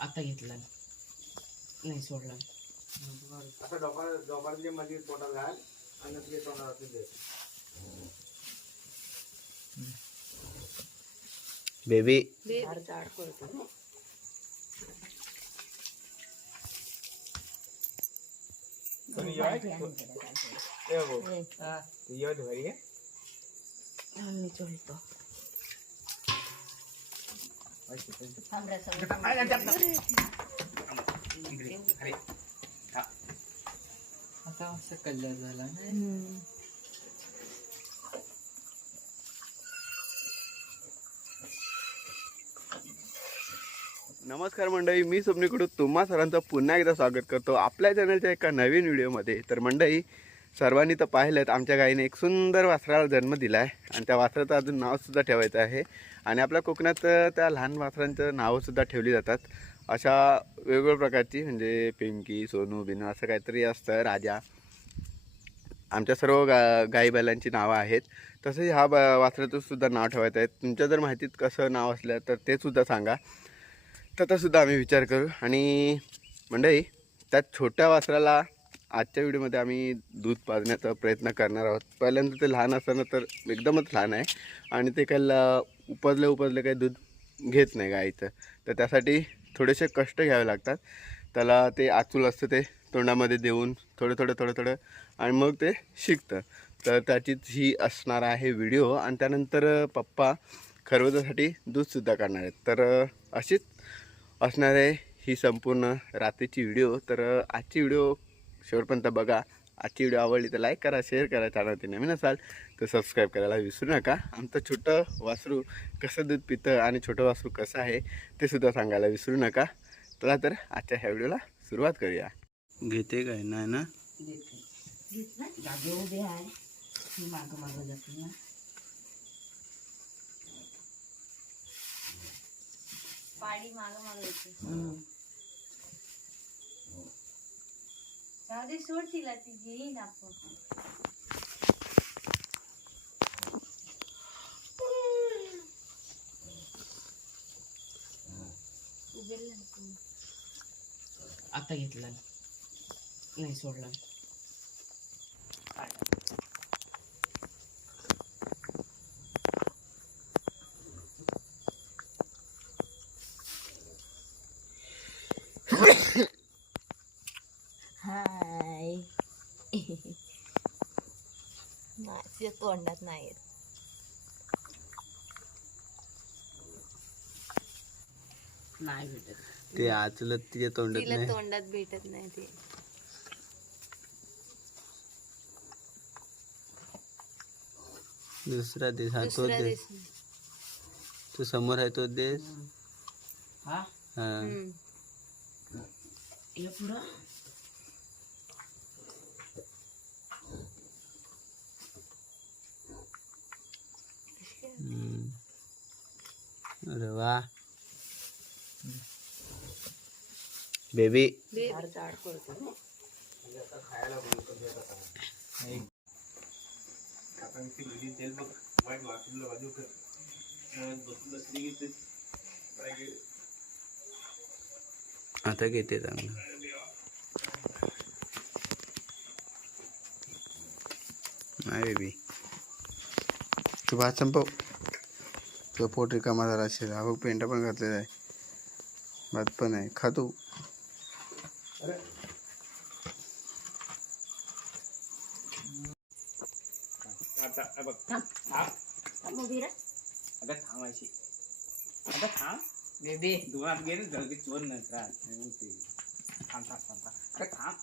आता घेतला. नाही सोडला. आता डोकर डोकरमध्ये पोटात घाल आणि तुझे तोंडात दे. बेबी जाड जाड करतो. मी चोळतो. आता असं कलर झाला नाही नमस्कार मंडळी मी स्वप्नीकडून तुम्हा सरांचं पुन्हा एकदा स्वागत करतो. आपल्या चॅनलच्या एका नवीन व्हिडिओमध्ये तर मंडळी सर्वांनी तर पाहिलं आमच्या गाईने एक सुंदर वासराला जन्म दिला आहे आणि त्या वासराचं अजून नावसुद्धा ठेवायचं आहे. आणि आपल्या कोकणात त्या लहान वासरांचं नावंसुद्धा ठेवली जातात. अशा वेगवेगळ्या प्रकारची म्हणजे पिंकी सोनू बिनू असं काहीतरी असतं राजा. आमच्या सर्व गा गाई बैलांची नावं आहेत. तसंच ह्या ब वासराचंसुद्धा नाव ठेवायचं आहे. तुमच्या जर माहितीत कसं नाव असलं तर ते सुद्धा सांगा. तर आम्ही विचार करू. आणि मंडळी त्या छोट्या वासराला आजच्या व्हिडिओमध्ये आम्ही दूध पाजण्याचा प्रयत्न करणार आहोत. पहिल्यांदा ते लहान असताना तर एकदमच लहान आहे. आणि ते काही ल- उपजले उपजले काही दूध घेत नाही गाईचं. तर त्यासाठी थोडेसे कष्ट घ्यावे लागतात. त्याला ते आचूल असतं ते तोंडामध्ये देऊन थोडं थोडं थोडं थोडं आणि मग ते शिकतं. तर त्याचीच ही असणार आहे व्हिडिओ आणि त्यानंतर पप्पा खरवजासाठी दूधसुद्धा काढणार आहेत. तर अशीच असणार आहे ही संपूर्ण रात्रीची व्हिडिओ. तर आजची व्हिडिओ शेवटपर्यंत बघा. आजची व्हिडिओ आवडली तर लाईक करा शेअर करा चॅनलवरती नवीन असाल तर सबस्क्राईब करायला विसरू नका. आमचं छोटं वासरू कसं दूध पितं आणि छोटं वासरू कसं आहे ते सुद्धा सांगायला विसरू नका. चला तर आजच्या ह्या व्हिडिओला सुरुवात करूया. घेते काय? नाही ना? मी मागं मागं जाते ना पाडी माग माग येते हम्म. जाऊ दे सोड तिला ती घेईन आपण. उघडलं ना तू. आता घेतला. नाही सोडला हाय माझ्या तोंडात नाही येत. नाही भेटत. ते आचलत तिच्या तोंडात तिला नाही? तोंडात भेटत नाही ते. दुसरा देश हा तो दुसरा देश. तो समोर आहे तो देश? हा? हा. हम्म. ये पुढं हम्म. अरे वा बेबी बे- जाड जाड करतो आता मी ती घरी तेल बघ वाईट वाचूला बाजू कर मग बसून बसली की ते काय की आता घेते चांगलं. नाही बेबी. तू भात संपव. तुझं पोट रिकामा झाला असेल हा बघ पेंटा पण घातलेला आहे भात पण आहे खा तू आता हे बघ थांब उभी राहा. आता थांबायची थांब बेबी दुकानात गेले चोर नसतात ते थांब थांब थांब थांब थांब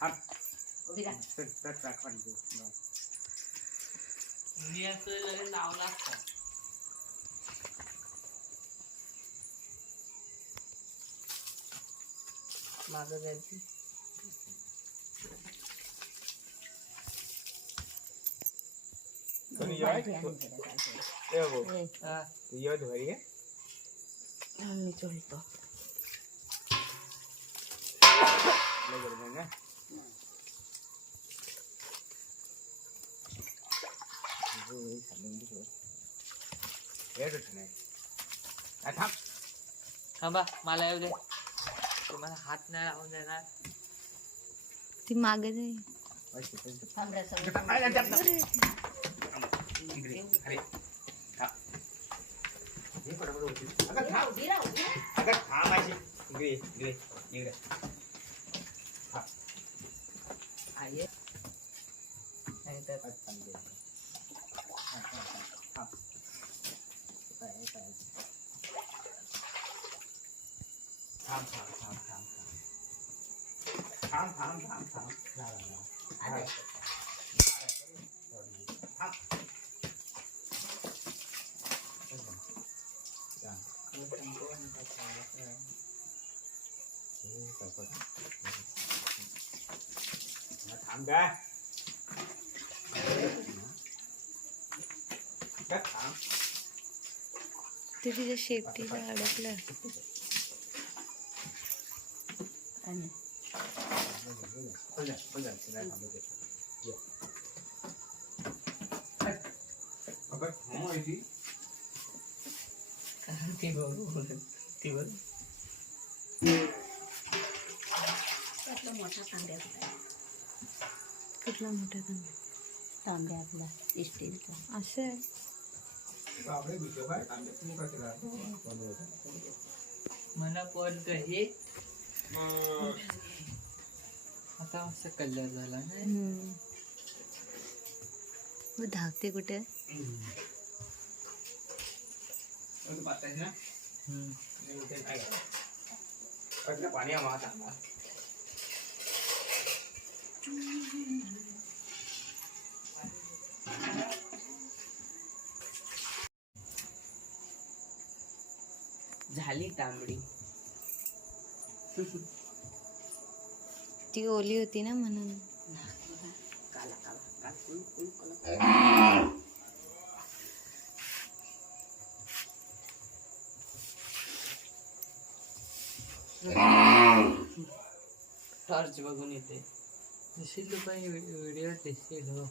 थांब उभी राहा. चल, चल, ट्रॅक वर घेऊ. बस. मी असं लगेच लावला असता मागं जायची कोणी जेवाय? ए भाऊ, ए, तू जेवाय घरी ये. मी चोळतो लय गरज आहे ना? हो, हे खाल्लं म्हणजे सगळं. थांबा मला येऊ दे. तुम्हाला हात नाही लावून देणार. ती मागे जाईल थांबड्या सगळं उभी राहा, उभी आता ते तिच्या शेपटीला अडकलं आणि ती बघू ती बघ त्यातला मोठा तांब्या होता. कुठला मोठा तांबा तांब्या आपला स्टीलचा असं आहे. मला पण हे आता मस्त कलर झाला नाही धावते कुठे. पाणी झाली तांबडी. ती ओली होती ना म्हणून. काला काला काल कुलू कुलू काला टॉर्च बघून येते. दिसेल तू काही व्हिडिओ दिसेल हो.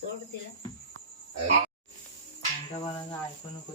सोड तिला. कांदा ऐकू नको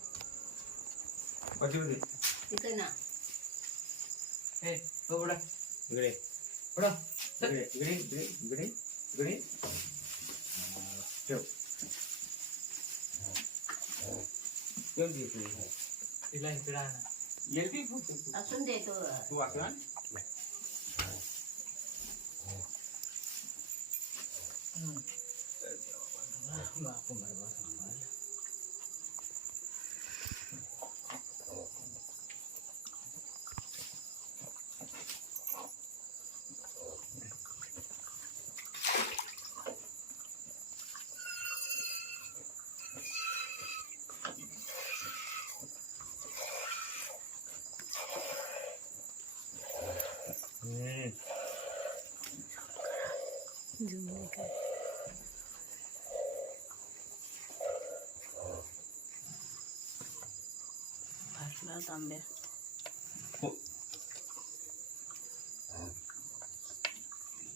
अशा ही बाजू तुमची ना. धाव तिथं ना ए थोडा थोडा तिला इकडे आणा असून दे तो हम्म. Zoom này cả. Başla tam bir.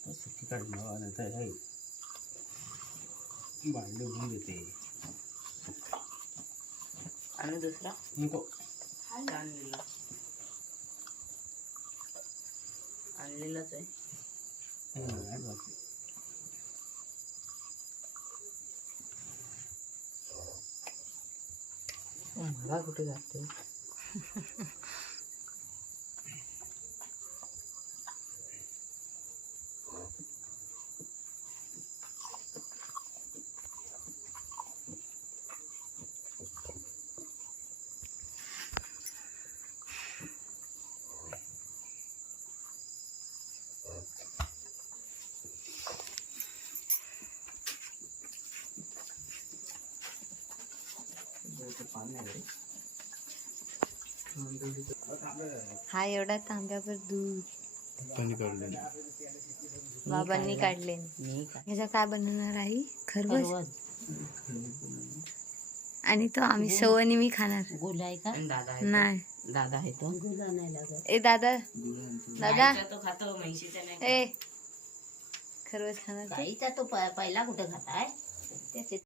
Nasıl çıkarım ya? Hani tay hey. Bari de bunu dedi. Anne dışarı. Niko. Hayır anne. आणलेलाच आहे मला कुठे जाते हा एवढा तांब्यावर दूध. पाणी काढलं बाबांनी काढले ह्याचा काय बनवणार आई? खरवस. आणि तो आम्ही सवनी मी खाणार. गुल आहे का? दादा आहे नाही. दादा आहे तो. गुला नाही लागत ए दादा. दादा. तो खातो म्हैशीचा नाही ए खरवस खाणार तू? पहिला कुठं खाताय? त्याचे